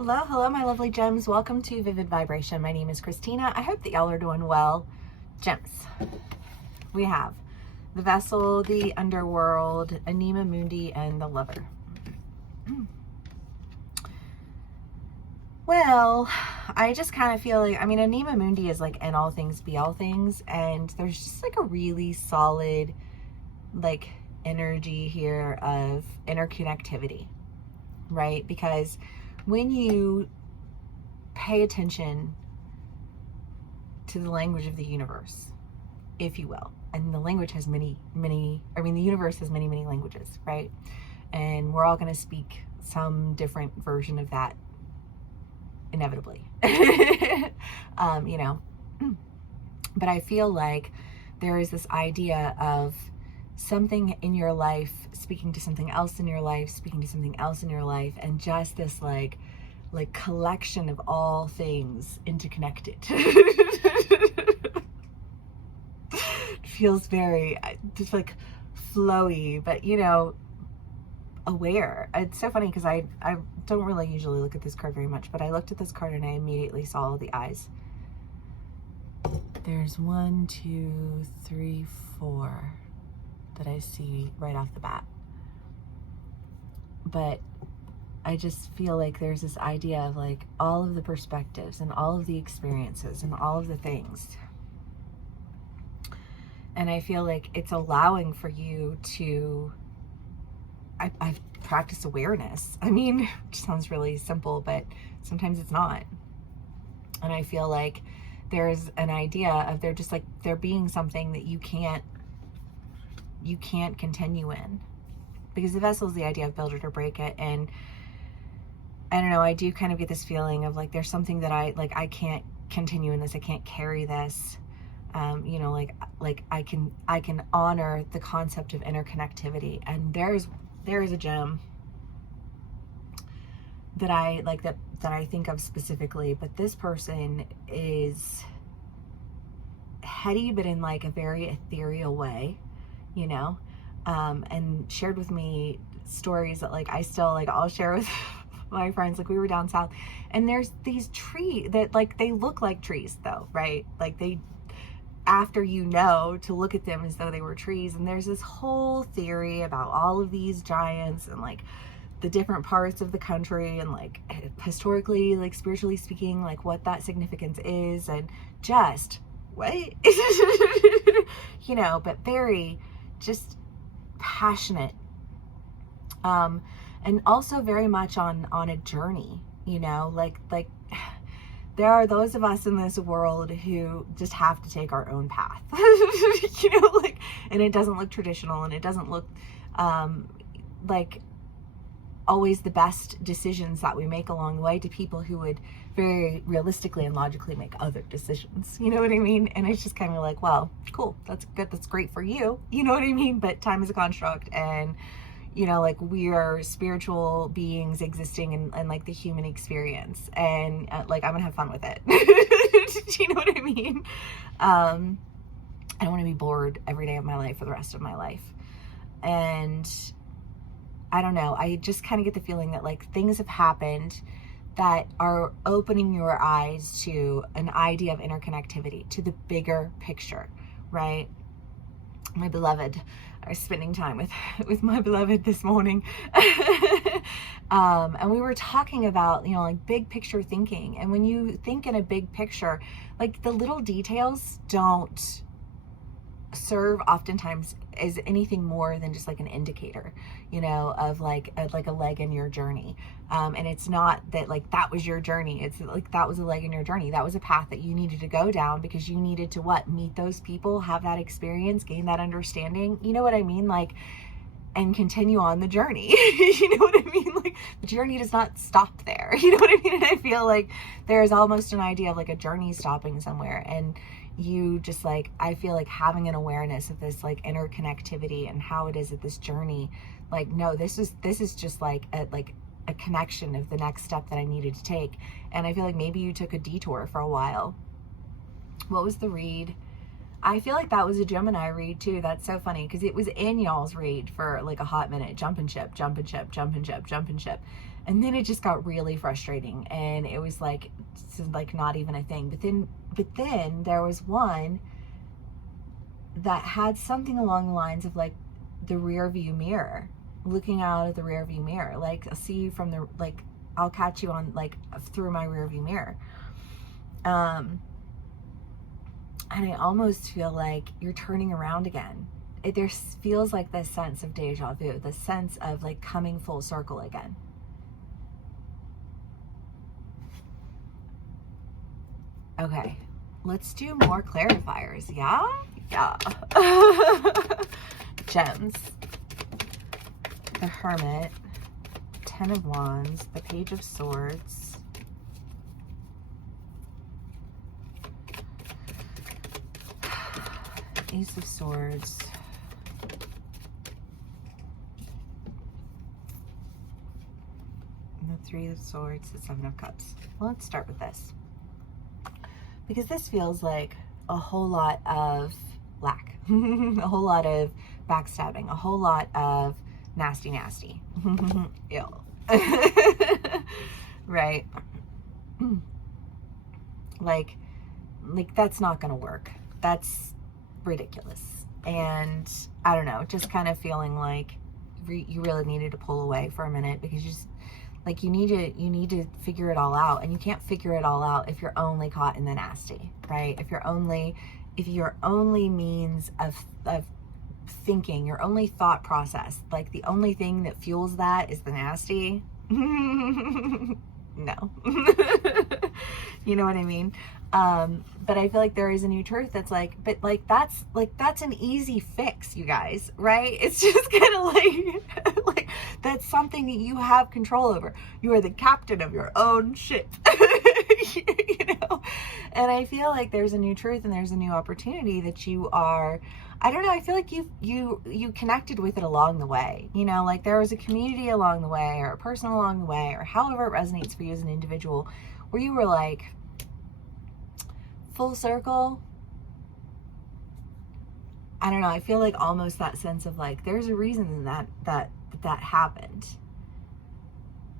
Hello, my lovely gems. Welcome to Vivid Vibration. My name is Christina. I hope that y'all are doing well. Gems. We have the Vessel, the Underworld, Anima Mundi, and the Lover. Well, I just kind of feel like, Anima Mundi is like in all things, be all things. And there's just like a really solid, like, energy here of interconnectivity, right? Because when you pay attention to the language of the universe, if you will, and the language has the universe has many languages, right? And we're all going to speak some different version of that inevitably. But I feel like there is this idea of something in your life speaking to something else in your life, speaking to something else in your life, and just this like collection of all things interconnected. It feels very just like flowy, but aware. It's so funny because I don't really usually look at this card very much, but I looked at this card and I immediately saw the eyes. There's 1, 2, 3, 4 that I see right off the bat. But I just feel like there's this idea of like all of the perspectives and all of the experiences and all of the things. And I feel like it's allowing for you to, I've practiced awareness. It sounds really simple, but sometimes it's not. And I feel like there's an idea of there being something that you can't continue in, because the vessel is the idea of build it or break it. And I don't know, I do kind of get this feeling of like there's something that I can't continue in this, I can't carry this. I can honor the concept of interconnectivity. And there is a gem that I like that I think of specifically, but this person is heady but in like a very ethereal way, and shared with me stories that like I still like I'll share with my friends. Like we were down south and there's these trees that like they look like trees though, right? Like they, after to look at them as though they were trees. And there's this whole theory about all of these giants and like the different parts of the country and like historically, like spiritually speaking, like what that significance is, and just what but very just passionate, and also very much on a journey, like there are those of us in this world who just have to take our own path, and it doesn't look traditional, and it doesn't look like always the best decisions that we make along the way to people who would very realistically and logically make other decisions. You know what I mean? And it's just kind of like, well, cool, that's good, that's great for you. You know what I mean? But time is a construct, and like we are spiritual beings existing in like the human experience, and like I'm gonna have fun with it. Do you know what I mean? I don't want to be bored every day of my life for the rest of my life. And I don't know, I just kind of get the feeling that like things have happened that are opening your eyes to an idea of interconnectivity, to the bigger picture, right? My beloved, I was spending time with my beloved this morning. And we were talking about, like big picture thinking. And when you think in a big picture, like the little details don't serve oftentimes as anything more than just like an indicator, of like a leg in your journey. And it's not that like that was your journey. It's like that was a leg in your journey. That was a path that you needed to go down because you needed to meet those people, have that experience, gain that understanding. You know what I mean? Like, and continue on the journey. You know what I mean? Like the journey does not stop there. You know what I mean? And I feel like there's almost an idea of like a journey stopping somewhere. And you just like, I feel like having an awareness of this like interconnectivity and how it is that this journey, like, no, this is just like a connection of the next step that I needed to take. And I feel like maybe you took a detour for a while. What was the read? I feel like that was a Gemini read too. That's so funny because it was in y'all's read for like a hot minute. Jumping ship, jumping ship, jumping ship, jumping ship. And then it just got really frustrating, and it was like not even a thing. But then there was one that had something along the lines of like the rear view mirror, looking out of the rear view mirror, like I'll see you from the, like I'll catch you on, like, through my rear view mirror. And I almost feel like you're turning around again. There feels like this sense of deja vu, the sense of like coming full circle again. Okay, let's do more clarifiers. Yeah? Yeah. Gems. The Hermit. 10 of Wands. The Page of Swords. Ace of Swords. And the Three of Swords. The Seven of Cups. Well, let's start with this, because this feels like a whole lot of lack, a whole lot of backstabbing, a whole lot of nasty. Ew. Right? Like that's not gonna work. That's ridiculous. And I don't know, just kind of feeling like you really needed to pull away for a minute, because you just, like, you need to figure it all out, and you can't figure it all out if you're only caught in the nasty, right? If your only means of thinking, your only thought process, like the only thing that fuels that is the nasty. No. You know what I mean? But I feel like there is a new truth that's like, but like that's an easy fix, you guys, right? It's just kind of like that's something that you have control over. You are the captain of your own ship. You know? And I feel like there's a new truth and there's a new opportunity that you are, I don't know, I feel like you connected with it along the way. You know, like there was a community along the way, or a person along the way, or however it resonates for you as an individual, where you were like, full circle. I don't know, I feel like almost that sense of like, there's a reason that happened.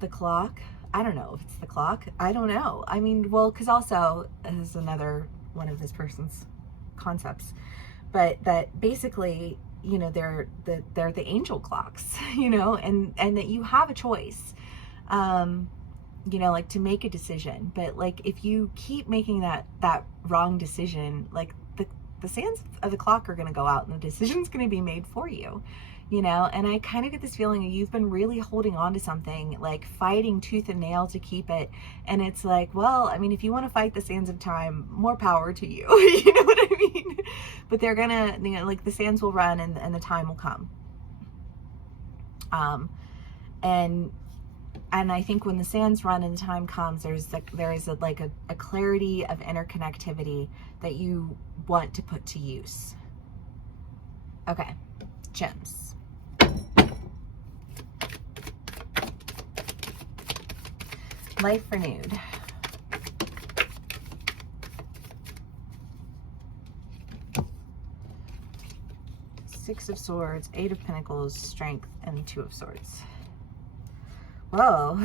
The clock, I don't know if it's the clock. I don't know. I mean, well, because also, this is another one of this person's concepts, but that basically, you know, they're the angel clocks, you know, and that you have a choice, you know, like to make a decision. But like, if you keep making that wrong decision, like the sands of the clock are going to go out and the decision's going to be made for you, you know. And I kind of get this feeling you've been really holding on to something, like fighting tooth and nail to keep it. And it's like, well, I mean, if you want to fight the sands of time, more power to you. You know what I mean? But they're gonna, you know, like the sands will run and the time will come. And I think when the sands run and the time comes, there is a clarity of interconnectivity that you want to put to use. Okay, gems. Life renewed. Six of Swords, Eight of Pentacles, Strength, and Two of Swords. Whoa.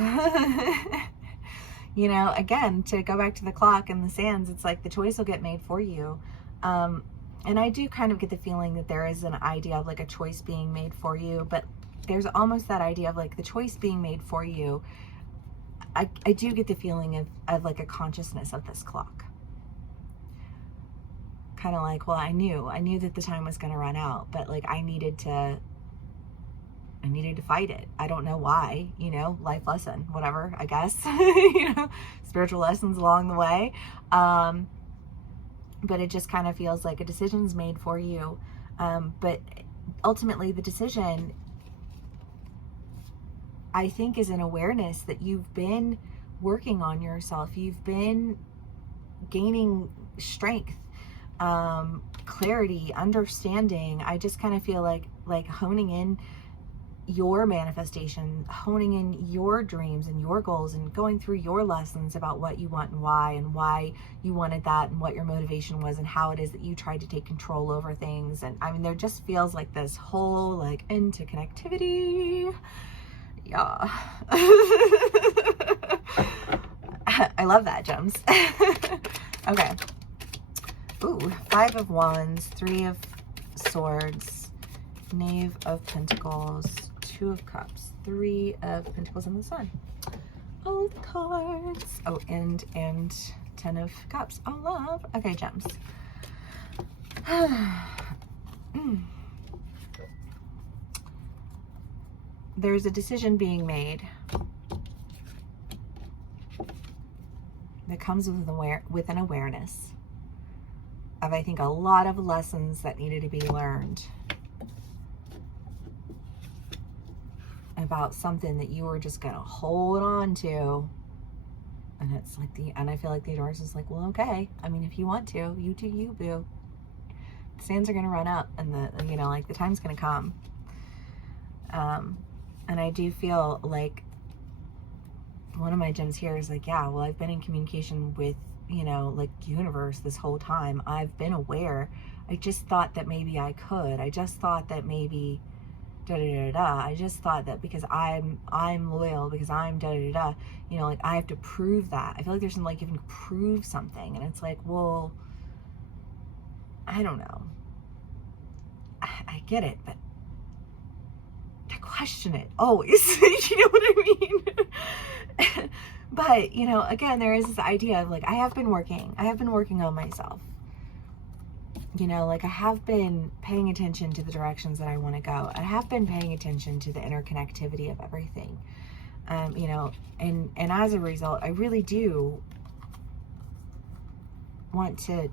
You know, again, to go back to the clock and the sands, it's like the choice will get made for you. And I do kind of get the feeling that there is an idea of like a choice being made for you, but there's almost that idea of like the choice being made for you. I do get the feeling of like a consciousness of this clock. Kind of like, well, I knew that the time was going to run out, but like I needed to fight it. I don't know why, you know, life lesson, whatever, I guess, you know, spiritual lessons along the way. But it just kind of feels like a decision's made for you. But ultimately the decision, I think, is an awareness that you've been working on yourself. You've been gaining strength, clarity, understanding. I just kind of feel like honing in your manifestation, honing in your dreams and your goals, and going through your lessons about what you want and why you wanted that, and what your motivation was, and how it is that you tried to take control over things. And I mean, there just feels like this whole like interconnectivity. Yeah. I love that, Gems. Okay. Ooh, 5 of Wands, 3 of Swords, Knave of Pentacles, 2 of Cups, 3 of Pentacles, and the Sun. All the cards. Oh, and 10 of Cups. Oh, love. Okay, Gems. There's a decision being made that comes with an awareness of, I think, a lot of lessons that needed to be learned about something that you were just gonna hold on to. And it's like and I feel like the universe is like, well, okay. I mean, if you want to, you do you, boo. The sands are gonna run up, and the time's gonna come. And I do feel like one of my gems here is like, yeah, well, I've been in communication with, universe this whole time. I've been aware. I just thought that maybe I could. I just thought that maybe I just thought that because I'm loyal, because I'm I have to prove that. I feel like there's some, you have to prove something. And it's like, well, I don't know. I get it, but I question it always. You know what I mean? But, again, there is this idea of I have been working on myself. I have been paying attention to the directions that I want to go. I have been paying attention to the interconnectivity of everything. And as a result, I really do want to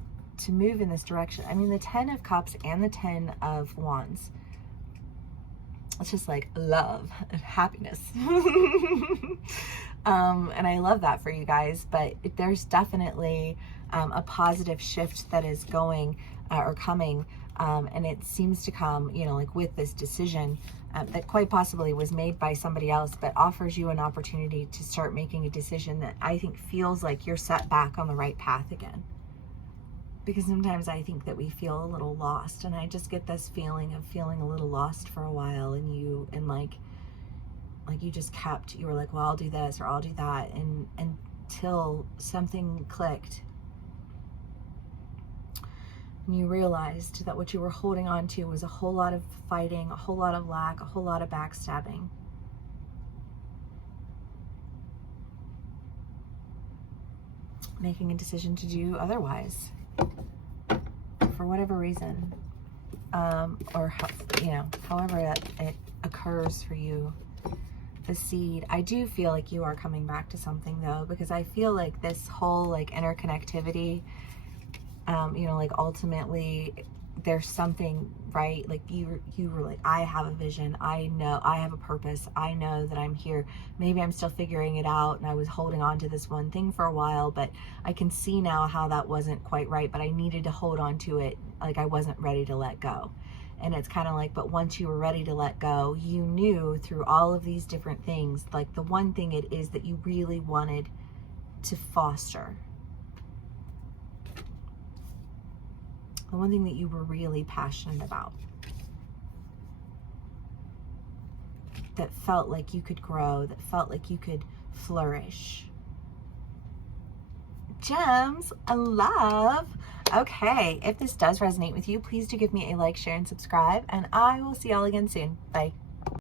move in this direction. I mean, the 10 of Cups and the 10 of Wands, it's just love and happiness. And I love that for you guys, but there's definitely a positive shift that is going or coming, and it seems to come, with this decision that quite possibly was made by somebody else, but offers you an opportunity to start making a decision that I think feels like you're set back on the right path again. Because sometimes I think that we feel a little lost, and I just get this feeling of feeling a little lost for a while, and you were like, well, I'll do this or I'll do that, and until something clicked and you realized that what you were holding on to was a whole lot of fighting, a whole lot of lack, a whole lot of backstabbing. Making a decision to do otherwise for whatever reason, or however it occurs for you. The seed, I do feel like you are coming back to something, though, because I feel like this whole interconnectivity, ultimately there's something, right? You were I have a vision, I know I have a purpose, I know that I'm here. Maybe I'm still figuring it out, and I was holding on to this one thing for a while, but I can see now how that wasn't quite right, but I needed to hold on to it. I wasn't ready to let go. And it's kind of but once you were ready to let go, you knew through all of these different things, the one thing it is that you really wanted to foster. The one thing that you were really passionate about. That felt like you could grow, that felt like you could flourish. Gems, I love. Okay, if this does resonate with you, please do give me a like, share, and subscribe, and I will see y'all again soon. Bye.